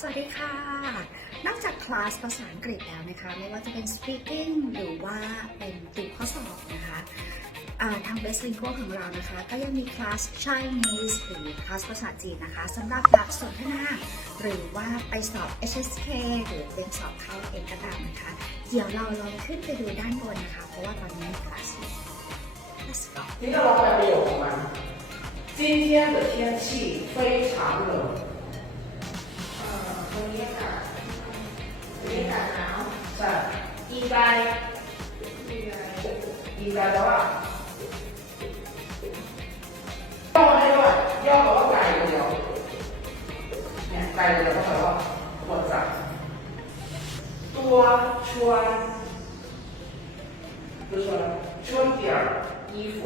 สวัสดีค่ะ นอกจากคลาสภาษาอังกฤษแล้วนะคะ ไม่ว่าจะเป็น speaking หรือว่าเป็นติวข้อสอบนะคะอ่าทาง Best Lingual ของเรานะคะ ก็ยังมีคลาส Chinese หรือคลาสภาษาจีนนะคะสำหรับหลักสนทนา หรือว่าไปสอบ HSK หรือเป็นสอบเข้าเองก็ตามนะคะ เดี๋ยวเราลองขึ้นไปดูด้านบนนะคะ เพราะว่าตอนนี้มีคลาสอยู่ Let's go 听到老板没有吗？今天的天气非常冷。 นี้หนาวอันนี้หนาวใช่ดีใจดีใจดีใจแล้วอะย่อได้ด้วยย่อบอกว่าไก่เดียวเนี่ยไก่เดียวก็แปลว่าปวดจับตัวชวนตัวชวนชวนเดียว衣服